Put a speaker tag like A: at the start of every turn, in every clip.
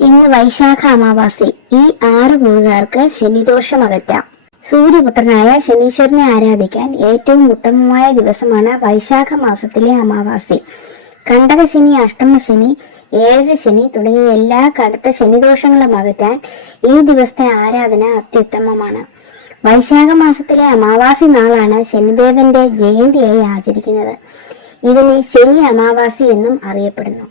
A: ഇന്ന് വൈശാഖ അമാവാസി ഈ ആറ് കൂറുകാർക്ക് ശനിദോഷം അകറ്റാം സൂര്യപുത്രനായ ശനീശ്വരനെ ആരാധിക്കാൻ ഏറ്റവും ഉത്തമമായ ദിവസമാണ് വൈശാഖ മാസത്തിലെ അമാവാസി കണ്ടകശനി അഷ്ടമശനി ഏഴര ശനി തുടങ്ങിയ എല്ലാ കടുത്ത ശനിദോഷങ്ങളും അകറ്റാൻ ഈ ദിവസത്തെ ആരാധന അത്യുത്തമമാണ്. വൈശാഖ മാസത്തിലെ അമാവാസി നാളാണ് ശനിദേവന്റെ ജയന്തിയായി ആചരിക്കുന്നത്. ഇതിനെ ശനി അമാവാസി എന്നും അറിയപ്പെടുന്നു.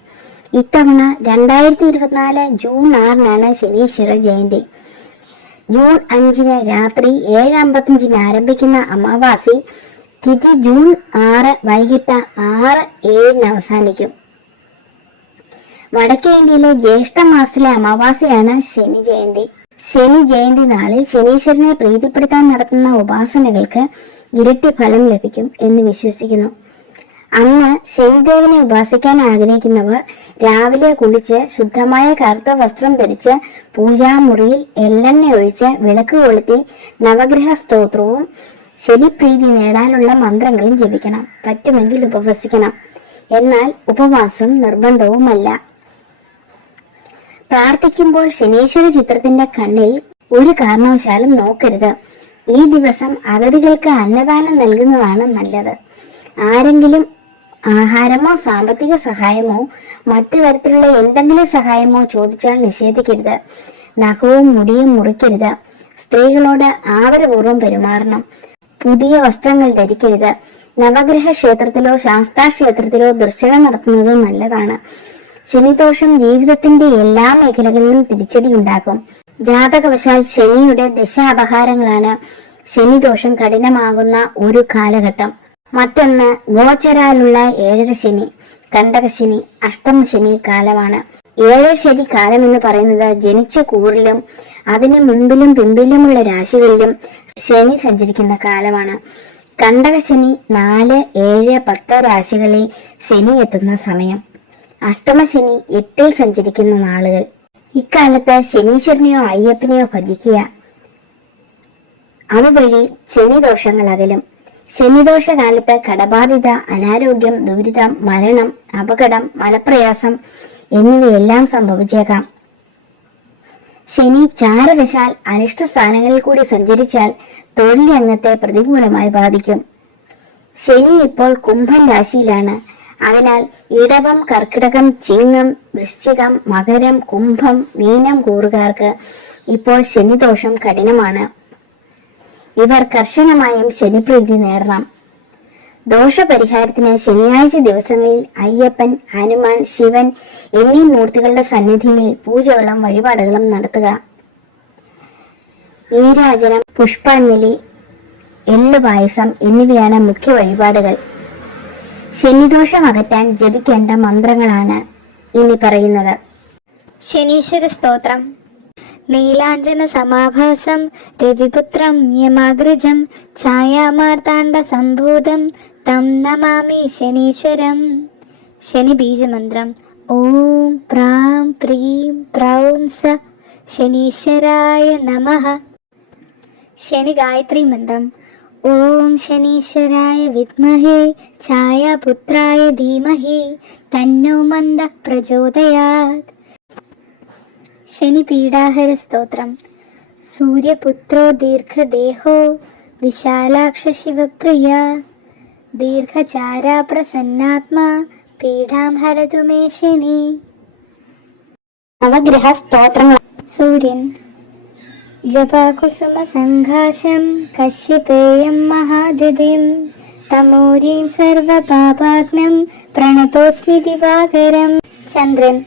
A: ഇത്തവണ രണ്ടായിരത്തി ഇരുപത്തിനാല് ജൂൺ ആറിനാണ് ശനീശ്വര ജയന്തി. ജൂൺ അഞ്ചിന് രാത്രി ഏഴ് അമ്പത്തഞ്ചിന് ആരംഭിക്കുന്ന അമാവാസി തിഥി ജൂൺ ആറ് വൈകിട്ട് ആറ് ഏഴിന് അവസാനിക്കും. വടക്കേ ഇന്ത്യയിലെ ജ്യേഷ്ഠ മാസത്തിലെ അമാവാസിയാണ് ശനി ജയന്തി. ശനി ജയന്തി നാളിൽ ശനീശ്വരനെ പ്രീതിപ്പെടുത്താൻ നടത്തുന്ന ഉപാസനകൾക്ക് ഇരട്ടി ഫലം ലഭിക്കും എന്ന് വിശ്വസിക്കുന്നു. അന്ന് ശനിദേവനെ ഉപാസിക്കാൻ ആഗ്രഹിക്കുന്നവർ രാവിലെ കുളിച്ച് ശുദ്ധമായ കറുത്ത വസ്ത്രം ധരിച്ച് പൂജാമുറിയിൽ എള്ളെണ്ണ ഒഴിച്ച് വിളക്ക് കൊളുത്തി നവഗ്രഹ സ്തോത്രവും ശനിപ്രീതി നേടാനുള്ള മന്ത്രങ്ങളും ജപിക്കണം. പറ്റുമെങ്കിൽ ഉപവസിക്കണം. എന്നാൽ ഉപവാസം നിർബന്ധവുമല്ല. പ്രാർത്ഥിക്കുമ്പോൾ ശനീശ്വര ചിത്രത്തിന്റെ കണ്ണിൽ ഒരു കാരണവശാലും നോക്കരുത്. ഈ ദിവസം അഗതികൾക്ക് അന്നദാനം നൽകുന്നതാണ് നല്ലത്. ആരെങ്കിലും ആഹാരമോ സാമ്പത്തിക സഹായമോ മറ്റു തരത്തിലുള്ള എന്തെങ്കിലും സഹായമോ ചോദിച്ചാൽ നിഷേധിക്കരുത്. നഖവും മുടിയും മുറിക്കരുത്. സ്ത്രീകളോട് ആദരപൂർവം പെരുമാറണം. പുതിയ വസ്ത്രങ്ങൾ ധരിക്കരുത്. നവഗ്രഹ ക്ഷേത്രത്തിലോ ശാസ്താ ക്ഷേത്രത്തിലോ ദർശനം നടത്തുന്നത് നല്ലതാണ്. ശനിദോഷം ജീവിതത്തിന്റെ എല്ലാ മേഖലകളിലും തിരിച്ചടി ഉണ്ടാക്കും. ജാതകവശാൽ ശനിയുടെ ദശാപഹാരങ്ങളാണ് ശനിദോഷം കഠിനമാകുന്ന ഒരു കാലഘട്ടം. മറ്റൊന്ന് ഗോചരാലുള്ള ഏഴര ശനി കണ്ടകശനി അഷ്ടമശനി കാലമാണ്. ഏഴര ശനി കാലം എന്ന് പറയുന്നത് ജനിച്ച കൂറിലും അതിനു മുൻപിലും പിമ്പിലുമുള്ള രാശികളിലും ശനി സഞ്ചരിക്കുന്ന കാലമാണ്. കണ്ടകശനി നാല് ഏഴ് പത്ത് രാശികളിൽ ശനി എത്തുന്ന സമയം. അഷ്ടമശനി എട്ടിൽ സഞ്ചരിക്കുന്ന നാളുകൾ. ഇക്കാലത്ത് ശനീശ്വരനെയോ അയ്യപ്പനെയോ ഭജിക്കുക. അതുവഴി ശനിദോഷങ്ങൾ അകലും. ശനിദോഷ കാലത്ത് കടബാധിത അനാരോഗ്യം ദുരിതം മരണം അപകടം മലപ്രയാസം എന്നിവയെല്ലാം സംഭവിച്ചേക്കാം. ശനി ചാരവശാൽ അനിഷ്ട സ്ഥാനങ്ങളിൽ കൂടി സഞ്ചരിച്ചാൽ തൊഴിൽ രംഗത്തെ പ്രതികൂലമായി ബാധിക്കും. ശനി ഇപ്പോൾ കുംഭൻ രാശിയിലാണ്. അതിനാൽ ഇടവം കർക്കിടകം ചിങ്ങം വൃശ്ചികം മകരം കുംഭം മീനം കൂറുകാർക്ക് ഇപ്പോൾ ശനിദോഷം കഠിനമാണ്. ഇവർ കർശനമായും ശനിപ്രീതി നേടണം. ദോഷപരിഹാരത്തിന് ശനിയാഴ്ച ദിവസങ്ങളിൽ അയ്യപ്പൻ ഹനുമാൻ ശിവൻ എന്നീ മൂർത്തികളുടെ സന്നിധിയിൽ പൂജകളും വഴിപാടുകളും നടത്തുക. നീരാജനം പുഷ്പാഞ്ജലി എള്ളു പായസം എന്നിവയാണ് മുഖ്യ വഴിപാടുകൾ. ശനിദോഷം അകറ്റാൻ ജപിക്കേണ്ട മന്ത്രങ്ങളാണ് ഇനി പറയുന്നത്.
B: ശനീശ്വര സ്തോത്രം. നീലാഞ്ജന സമാഭാസം രവിപുത്രം യമാഗ്രജം ഛായാമാർത്താണ്ഡ സംഭൂതം തം നമാമി ശനീശ്വരം. ശനി ബീജമന്ത്രം ഓം പ്രാം പ്രീം പ്രൗം സ ശനീശ്വരായ നമ. ശനി ഗായത്രി മന്ത്രം ഓം ശനീശ്വരായ വിദ്മഹേ ഛായാപുത്രായ ധീമഹി തന്നോ മന്ദ പ്രചോദയാത്. ശനി പീഡാഹര സ്തോത്രം സൂര്യപുത്രോ ദീർഘദേഹോ വിശാലാക്ഷ ശിവപ്രിയ ദീർഘചാരാ പ്രസന്നാത്മാ പീഡാം ഹരതു മേ ശനി.
A: നവഗ്രഹ സ്തോത്രങ്ങൾ
B: സൂര്യൻ. ജപാകുസുമ സംഘാശം കശ്യപേയം മഹാദിതിം തമോരീം സർവപാപാഗ്നം പ്രണതോസ്മി ദിവാകരം. ചന്ദ്രൻ.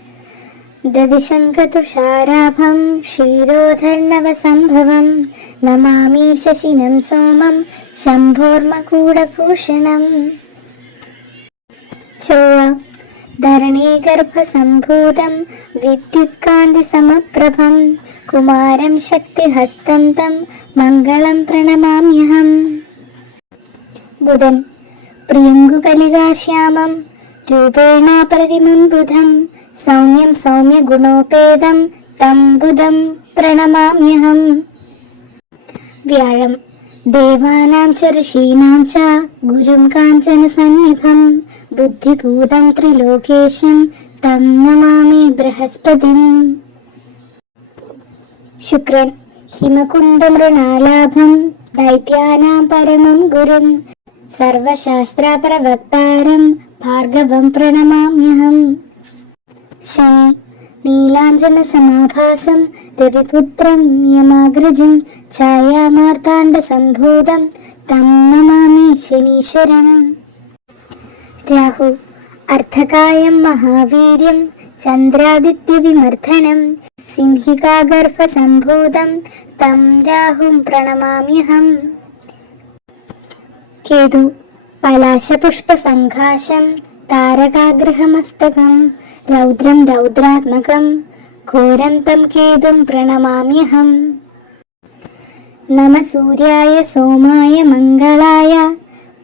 B: ദദിശങ്കതുഷാരാഭം ക്ഷീരോധർണവസംഭവം നമാമി ശശിനം സോമം ശംഭോർമകൂടഭൂഷണം. ചൊവ്വ ധരണീഗർഭസംഭൂതം വിദ്യുത്കാന്തിസമപ്രഭം കുമാരം ശക്തിഹസ്തം തം മംഗളം പ്രണമാമ്യഹം. ബുധൻ പ്രിയങ്കുകലികാശ്യാമം രൂപേണ പ്രതിമം ബുധം. സൗമ്യം സൗമ്യ ഗുണോപേതം തം ബുധം പ്രണമാമ്യഹം. വ്യാഴം. ദേവാനാം ച ഋഷീണാം ച ഗുരും കാഞ്ചന സന്നിഭം ബുദ്ധിഭൂതം ത്രിലോകേശം തം നമാമി ബൃഹസ്പതിം. ശുക്രൻ. ഹിമകുന്ദമൃണാലാഭം ദൈത്യാനാം പരമം ഗുരും. സർവശാസ്ത്രപ്രവക്താരം ഭാർഗവം പ്രണമാമ്യഹം ശനി നീലാഞ്ജന സമാഭാസം രവിപുത്രം യമാഗ്രജം ഛായാമാർത്താണ്ഡ സംഭൂതം തം നമാമി ശനീശ്വരം. രാഹു അർത്ഥകായം മഹാവീര്യം ചന്ദ്രാദിത്യവിമർദ്ദനം സിംഹികാഗർഭസംഭൂതം തം രാഹും പ്രണമാമ്യഹം കേതു പലാശപുഷ്പസംഘാശം താരകാഗ്രഹമസ്തകം രൗദ്രം രൗദ്രാത്മകം ഘോരം തം കേതും പ്രണമാമ്യഹം. നമ സൂര്യായ സോമായ മംഗളായ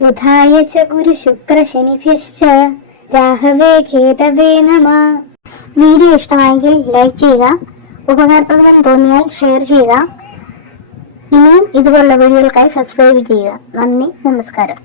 B: ബുധായ ച ഗുരു ശുക്ര ഗുരുശുക്രശനിഭ്യശ്ച രാഹവേ കേതവേ നമ.
A: വീഡിയോ ഇഷ്ടമായെങ്കിൽ ലൈക്ക് ചെയ്യുക ഉപകാരപ്രദമെന്ന് തോന്നിയാൽ ഷെയർ ചെയ്യുക. ഇനിയും ഇതുപോലുള്ള വീഡിയോകൾക്കായി സബ്സ്ക്രൈബ് ചെയ്യുക. നന്ദി നമസ്കാരം.